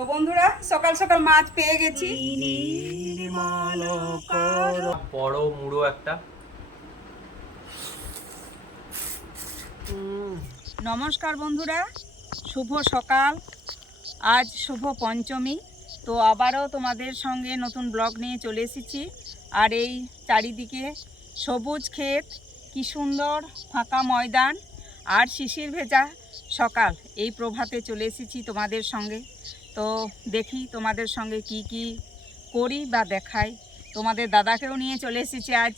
তো বন্ধুরা সকাল সকাল মাছ পেয়ে গেছি। বড় মুড়ো একটা। নমস্কার বন্ধুরা, শুভ সকাল। আজ শুভ পঞ্চমী। তো আবারও তোমাদের সঙ্গে নতুন ব্লগ নিয়ে চলে এসেছি। আর এই চারিদিকে সবুজ ক্ষেত, কি সুন্দর ফাঁকা ময়দান আর শিশির ভেজা সকাল। এই প্রভাতে চলে এসেছি তোমাদের সঙ্গে। তো দেখি তোমাদের সঙ্গে কি কি করি বা দেখাই। তোমাদের দাদাকেও নিয়ে চলে এসেছি আজ।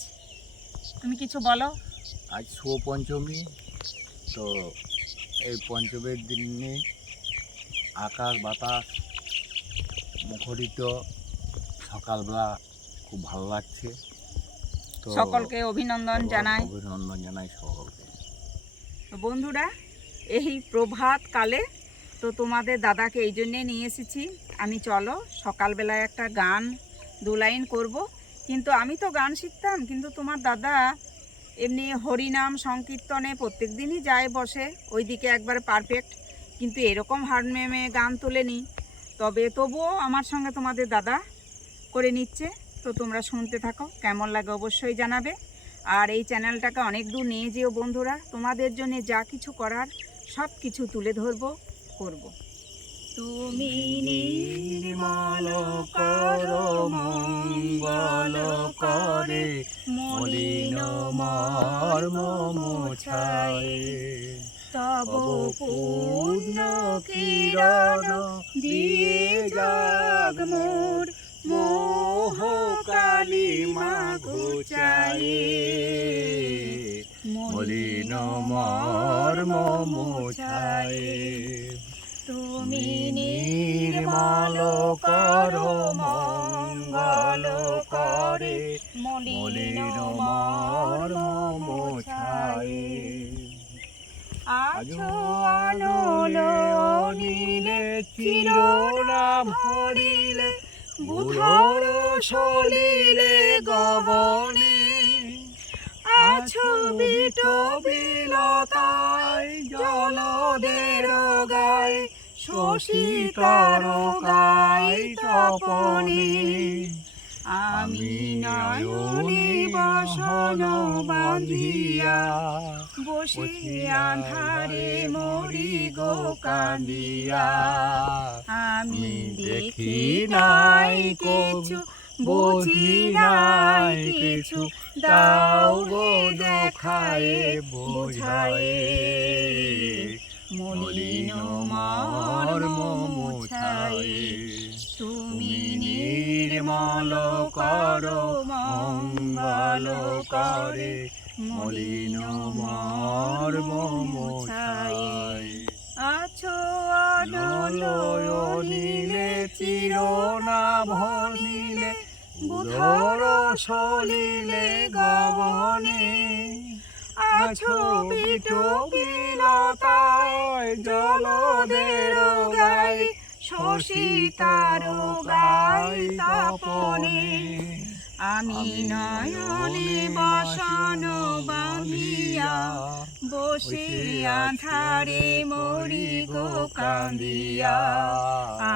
তুমি কিছু বলো। আজ শুভ পঞ্চমী। তো এই পঞ্চমীর দিনে আকাশ বাতাস মুখরিত, সকালবেলা খুব ভালো লাগছে। তো সকলকে অভিনন্দন জানাই। অভিনন্দন জানাই সকলকে। তো বন্ধুরা, এই প্রভাত কালে তো তোমাদের দাদাকে এই জন্যে নিয়ে এসেছি। আমি চলো সকালবেলায় একটা গান দু লাইন করব। কিন্তু আমি তো গান শিখতাম, কিন্তু তোমার দাদা এমনি হরিনাম সংকীর্তনে প্রত্যেক দিনই যায় বসে, ওইদিকে একবারে পারফেক্ট, কিন্তু এরকম হারমোনিয়ামে গান তোলেনি। তবুও আমার সঙ্গে তোমাদের দাদা করে নিচ্ছে। তো তোমরা শুনতে থাকো, কেমন লাগে অবশ্যই জানাবে। আর এই চ্যানেলটাকে অনেক দূর নিয়ে যেও বন্ধুরা। তোমাদের জন্য যা কিছু করার সব কিছু তুলে করব। তুমি নির্মল করো মঙ্গল করে, মলিন মর্ম মোছায়। তব পূর্ণ কিরণ দিয়ে জাগ মোর মোহ কালিমা ঘুচায়ে। মলিন মর্ম মোছায়। তুমি নির্মল করো মঙ্গল করে, মলিন মর্ম মোছায়। আছো আনল নীলে চিরনা ভরিলে, বুধর সলিলে গগনে। আছো বিট বিলতায় জলদের গায়, শশীতর গায় তপনে। আমি নয়নে বসন বাঁধিয়া, বসে আঁধারে মরি গো কাঁদিয়া। আমি দেখি নাই কিছু, বুঝি নাই কিছু, দাও গো দেখায়ে বোঝায়ে। মলিন মর্ম মোছায়ে। তুমি নির্মল করো মঙ্গল করে, মলিন মর্ম মোছায়। আছো আনল নীলে চিরনা ভনিলে, বুধর সলিলে গগনে। আছো বিট বিলতায় জলদের গায়, শশীতার গায় তপনে। আমি নয়নে বসন বাঁধিয়া, বসে আঁধারে মরি গো কাঁদিয়া।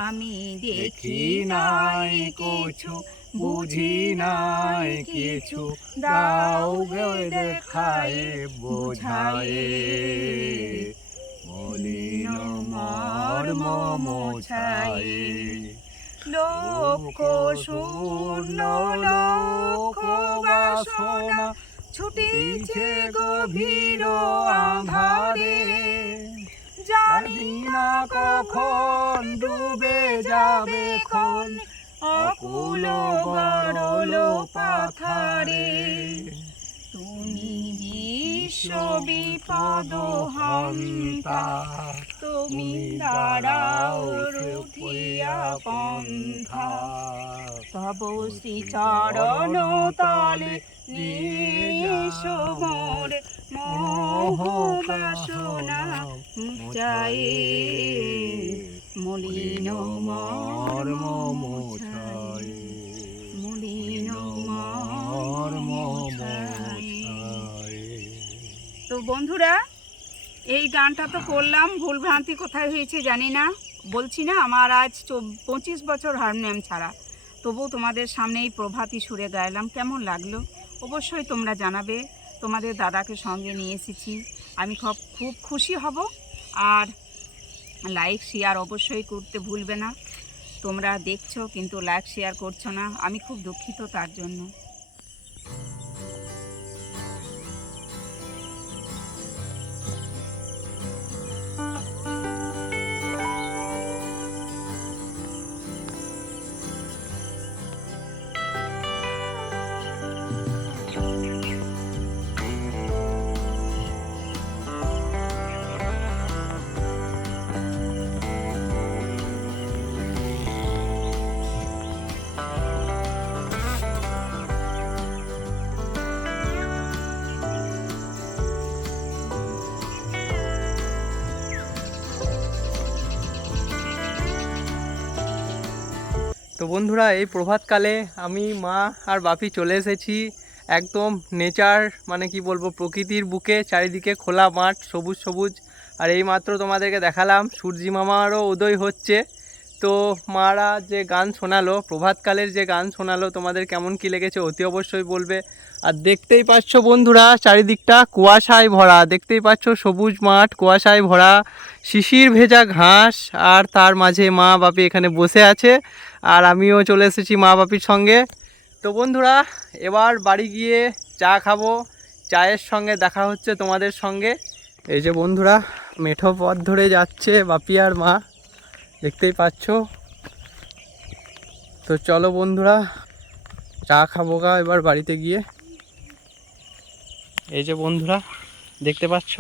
আমি দেখি নাই কিছু, বুঝি নাই কিছু, দাও গো দেখায়ে বোঝায়ে। মলিন মর্ম মোছায়ে। লক্ষ শূন্য লক্ষ বাসনা ছুটিছে গভীর আঁধারে। জানি না কখন ডুবে যাবে ক্ষণ অকুল গরল পাথারে। তুমি বিশ্ব বিপদ হন্তা, তুমি দাঁড়াও রুধিয়া পন্থা। তব শ্রী চরণ তলে নিশো মোর মোহ বাসনা মুচায়ে। মলিন মর্ম মোছায়ে। মলিন মর্ম মোছায়ে। তো বন্ধুরা, এই গানটা তো করলাম, ভুলভ্রান্তি কোথায় হয়েছে জানি না, বলছি না আমার আজ 25 বছর হারমোনিয়াম ছাড়া, তবুও তোমাদের সামনে এই প্রভাতী সুরে গাইলাম, কেমন লাগলো অবশ্যই তোমরা জানাবে। তোমাদের দাদাকে সঙ্গে নিয়ে এসেছি, আমি খুব খুশি হব। আর লাইক শেয়ার অবশ্যই করতে ভুলবে না। তোমরা দেখছো কিন্তু লাইক শেয়ার করছো না, আমি খুব দুঃখিত তার জন্য। তো বন্ধুরা, এই প্রভাতকালে আমি, মা আর বাপি চলে এসেছি একদম নেচার, মানে কি বলবো, প্রকৃতির বুকে। চারিদিকে খোলা মাঠ, সবুজ সবুজ। আর এই মাত্র তোমাদেরকে দেখালাম সূর্যি মামারও উদয় হচ্ছে। তো মারা যে গান শোনালো, প্রভাতকালের যে গান শোনালো, তোমাদের কেমন কি লেগেছে অতি অবশ্যই বলবে। আর দেখতেই পাচ্ছ বন্ধুরা, চারিদিকটা কুয়াশায় ভরা, দেখতেই পাচ্ছ সবুজ মাঠ, কুয়াশায় ভরা, শিশির ভেজা ঘাস, আর তার মাঝে মা বাপি এখানে বসে আছে, আর আমিও চলে এসেছি মা বাপির সঙ্গে। তো বন্ধুরা, এবার বাড়ি গিয়ে চা খাবো, চায়ের সঙ্গে দেখা হচ্ছে তোমাদের সঙ্গে। এই যে বন্ধুরা, মেঠো পথ ধরে যাচ্ছে বাপি আর মা, দেখতেই পাচ্ছ। তো চলো বন্ধুরা, চা খাবো গা এবার বাড়িতে গিয়ে। এই যে বন্ধুরা দেখতে পাচ্ছ,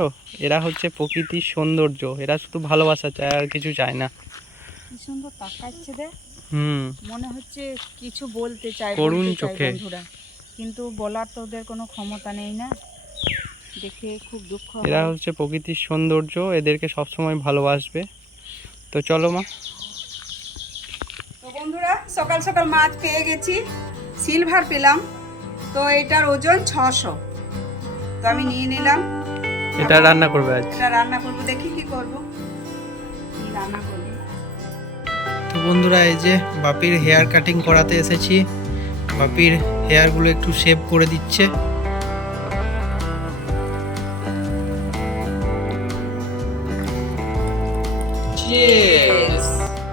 এরা হচ্ছে প্রকৃতির সৌন্দর্য, এরা শুধু ভালোবাসা চায় আর কিছু চায় না। কি সুন্দর তাকাচ্ছে দেখ, মনে হচ্ছে কিছু বলতে চায় করুণ চোখে, বন্ধুরা, কিন্তু বলার তো ওদের কোনো ক্ষমতা নেই না, দেখে খুব দুঃখ। এরা হচ্ছে প্রকৃতির সৌন্দর্য, এদেরকে সবসময় ভালোবাসবে। তো চলো মা। তো বন্ধুরা, সকাল সকাল মাছ পেয়ে গেছি, সিলভার পেলাম। তো এটার ওজন 600। তো আমি নিয়ে নিলাম, এটা রান্না করবে আজ। এটা রান্না করবো, দেখি কি করবো, কি রান্না করবো। তো বন্ধুরা, এই যে বাপির হেয়ার কাটিং করাতে এসেছি, বাপির হেয়ারগুলো একটু শেভ করে দিচ্ছে।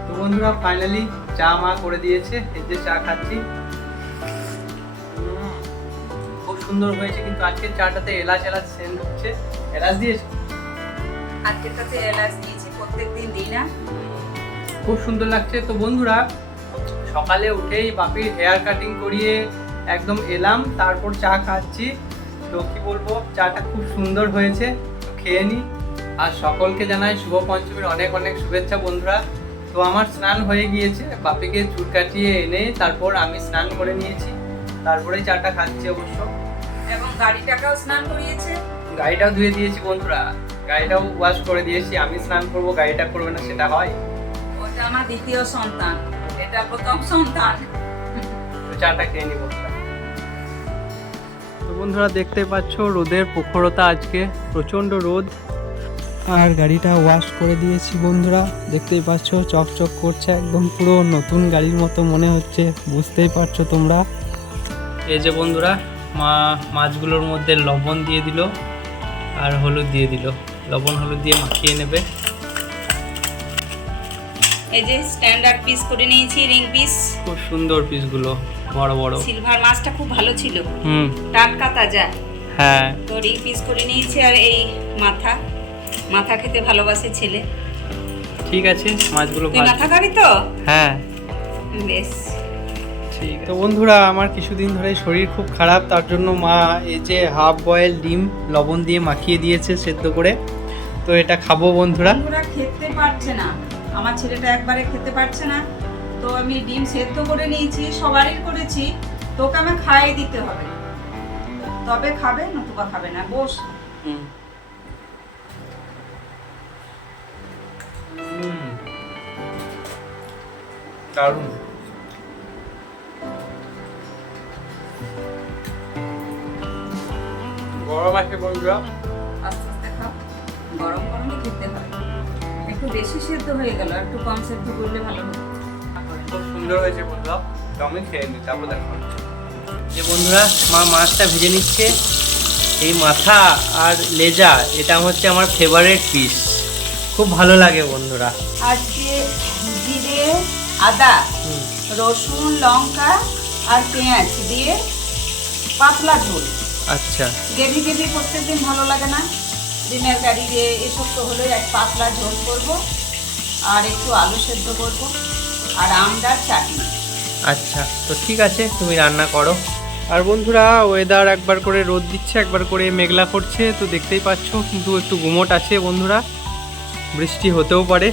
তো বন্ধুরা, ফাইনালি চা মা করে দিয়েছে, এই যে চা খাচ্ছি। খুব সুন্দর হয়েছে, কিন্তু আজকের চাটাতে এলাচ এলাচ সেন্ট হচ্ছে। এলাচ দিয়েছে আজকেরটাতে এলাচ দিয়েছি, প্রত্যেকদিন দিই না। খুব সুন্দর লাগছে। তো বন্ধুরা, সকালে উঠেই বাপির হেয়ার কাটিং করিয়ে একদম এলাম, তারপর চা খাচ্ছি। তো কি বলবো, চাটা খুব সুন্দর হয়েছে, খেয়ে নি। আর সকলকে জানাই শুভ পঞ্চমীর অনেক অনেক শুভেচ্ছা বন্ধুরা। তো আমার স্নান হয়ে গিয়েছে, বাপিকে চুল কাটিয়ে এনে তারপর আমি স্নান করে নিয়েছি, তারপরেই চাটা খাচ্ছি অবশ্য। এবং গাড়িটাকেও স্নান করিয়েছে, গাড়িটাও ধুয়ে দিয়েছি বন্ধুরা, গাড়িটাও ওয়াশ করে দিয়েছি। আমি স্নান করবো, গাড়িটা করবে না, সেটা হয়? ওটা আমার দ্বিতীয় সন্তান, এটা প্রথম সন্তান। তো চাটা খেয়ে নি বন্ধুরা। তো বন্ধুরা, দেখতে পাচ্ছ রোদের প্রখরতা, আজকে প্রচণ্ড রোদ। আর গাড়িটা ওয়াশ করে দিয়েছি বন্ধুরা, দেখতেই পাচ্ছ চকচক করছে, একদম পুরো নতুন গাড়ির মতো মনে হচ্ছে, বুঝতেই পারছো তোমরা। এই যে বন্ধুরা, মা মাছগুলোর মধ্যে লবণ দিয়ে দিল আর হলুদ দিয়ে দিল, লবণ হলুদ দিয়ে মাখিয়ে নেবে। এই যে স্ট্যান্ডার্ড পিস করে নিয়েছি, রিং পিস, খুব সুন্দর পিসগুলো, বড় বড়। সিলভার মাছটা খুব ভালো ছিল, হুম, টাটকা তাজা। হ্যাঁ, তো রিং পিস করে নিয়েছি। আর এই মাথা, মাথা খেতে ভালোবাসে ছেলে। ঠিক আছে, মাছগুলো তুই মাথা খাবি তো? হ্যাঁ বেশ ঠিক। তো বন্ধুরা, আমার কিছুদিন ধরে শরীর খুব খারাপ, তার জন্য মা এই যে হাফ বয়েল ডিম লবণ দিয়ে মাখিয়ে দিয়েছে সেদ্ধ করে। তো এটা খাবো বন্ধুরা। বন্ধুরা, খেতে পারছে না, আমার ছেলেটা একবারে খেতে পারছে না। তো আমি ডিম সেদ্ধ করে নিয়েছি, সবারই করেছি, তোকে আমি খাইয়ে দিতে হবে, তবে খাবে, নতুবা খাবে না। বস। দারুণ। গরম আছে বন্ধুরা, আস্তে আস্তে খাও, গরম গরমই খেতে হয়। একটু বেশি সেদ্ধ হয়ে গেল, একটু কম সেদ্ধ করলে ভালো হতো। খুব সুন্দর হয়েছে বন্ধুরা, তো আমি খেয়ে নিই, তারপর দেখো। যে বন্ধুরা মা মাছটা ভেজে নিচ্ছে, এই মাথা আর লেজা এটা হচ্ছে আমার ফেভারিট পিস, খুব ভালো লাগে বন্ধুরা। আজকে জিরে, আদা, রসুন, লঙ্কা আর পেঁয়াজ দিয়ে পাতলা ঝোল। আচ্ছা, গ্রেভি গ্রেভি প্রত্যেকদিন ভালো লাগে না, ডিমের কারি দিয়ে এসব তো হলে এক পাতলা ঝোল করব, আর একটু আলু সেদ্ধ করব, আর আমডার চাটনি। আচ্ছা, তো ঠিক আছে, তুমি রান্না করো। আর বন্ধুরা ওয়েদার একবার করে রোদ দিচ্ছে, একবার করে মেঘলা করছে, তো দেখতেই পাচ্ছ, কিন্তু একটু গুমোট আছে বন্ধুরা, বৃষ্টি হতেও পারে।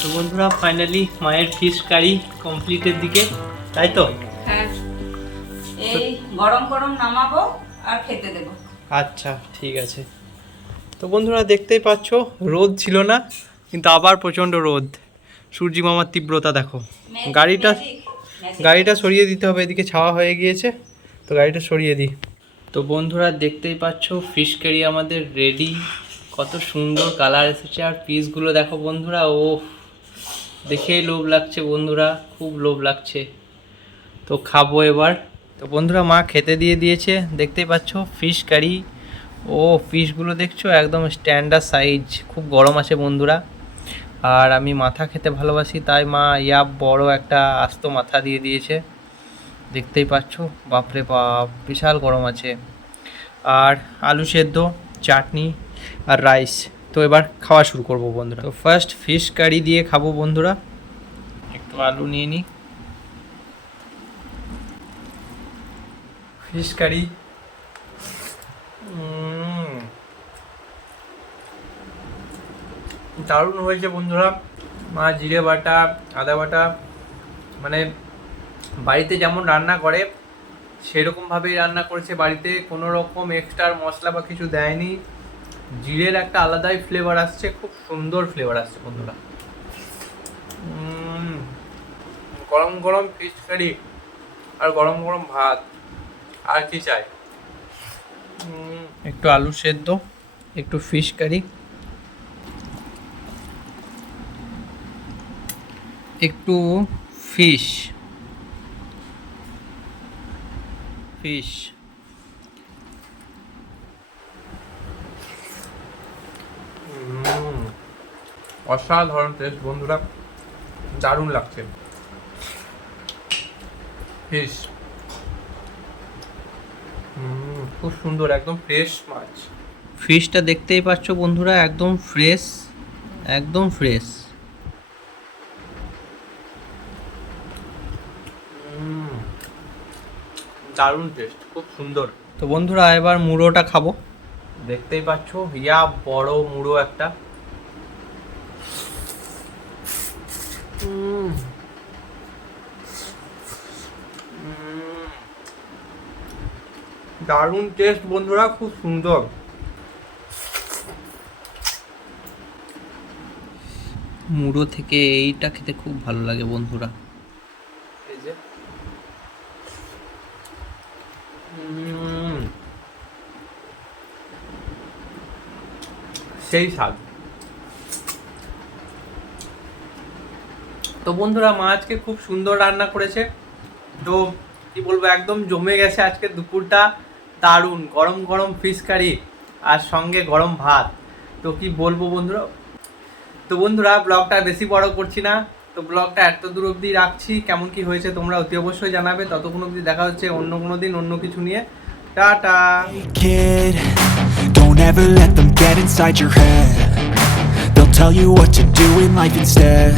তো বন্ধুরা ফাইনালি মায়ের ফিশ কারি কমপ্লিটের দিকে, তাই তো? হ্যাঁ, এই গরম গরম নামাবো আর খেতে দেবো। আচ্ছা ঠিক আছে। তো বন্ধুরা দেখতেই পাচ্ছ, রোদ ছিল না, কিন্তু আবার প্রচণ্ড রোদ, সূর্যি মামার তীব্রতা দেখো। গাড়িটা সরিয়ে দিতে হবে, এদিকে ছাওয়া হয়ে গিয়েছে, তো গাড়িটা সরিয়ে দিই। তো বন্ধুরা দেখতেই পাচ্ছ ফিশ কারি আমাদের রেডি, কত সুন্দর কালার এসেছে, আর পিসগুলো দেখো বন্ধুরা, ও দেখেই লোভ লাগছে বন্ধুরা, খুব লোভ লাগছে। তো খাবো এবার। তো বন্ধুরা মা খেতে দিয়ে দিয়েছে, দেখতেই পাচ্ছ ফিশ কারি, ও ফিশগুলো দেখছো একদম স্ট্যান্ডার্ড সাইজ, খুব গরম আছে বন্ধুরা। আর আমি মাথা খেতে ভালোবাসি, তাই মা বড় একটা আস্ত মাথা দিয়ে দিয়েছে, দেখতেই পাচ্ছ, বাপরে বাপ বিশাল গরম আছে। আর আলু সেদ্ধ, চাটনি আর রাইস। তো এবার খাওয়া শুরু করবো বন্ধুরা। তো ফার্স্ট ফিশ কারি দিয়ে খাবো বন্ধুরা, একটু আলু নিয়ে নিই। ফিশ কারি দারুণ হয়েছে বন্ধুরা। মা জিরে বাটা, আদা বাটা, মানে বাড়িতে যেমন রান্না করে সেরকমভাবেই রান্না করেছে, বাড়িতে কোনো রকম এক্সট্রা মশলা বা কিছু দেয়নি। জিরের একটা আলাদাই ফ্লেভার আসছে, খুব সুন্দর ফ্লেভার আসছে বন্ধুরা। গরম গরম ফিশ কারি আর গরম গরম ভাত, আর কি চাই। একটু আলু সেদ্ধ, একটু ফিশ কারি, একটু ফিশ অসাধারণ টেস্ট বন্ধুরা, দারুণ লাগছে। ফিশ খুব সুন্দর, একদম ফ্রেশ মাছ। ফিশটা দেখতেই পাচ্ছ বন্ধুরা, একদম ফ্রেশ, একদম ফ্রেশ। দারুণ টেস্ট, খুব সুন্দর। তো বন্ধুরা এবার মুড়োটা খাবো, দেখতেই পাচ্ছ বড় মুড়ো একটা। দারুণ টেস্ট বন্ধুরা, খুব সুন্দর। মুড়ো থেকে এইটা খেতে খুব ভালো লাগে বন্ধুরা, এই যে সেই স্বাদ। তো বন্ধুরা মা আজকে খুব সুন্দর রান্না করেছে, তো কি বলবো, একদম জমে গেছে আজকে দুপুরটা, দারুণ গরম গরম ফিশ কারি আর সঙ্গে গরম ভাত। তো কি বলবো বন্ধুরা, তো বন্ধুরা ব্লগটা বেশি বড় করছি না, তো ব্লগটা এত দূর অবধি রাখছি। কেমন কি হয়েছে তোমরা অতি অবশ্যই জানাবে। ততক্ষণ অবধি দেখা হচ্ছে অন্য কোনো দিন অন্য কিছু নিয়ে। Tata. Kid, don't ever let them get inside your head. They'll tell you what to do in life instead.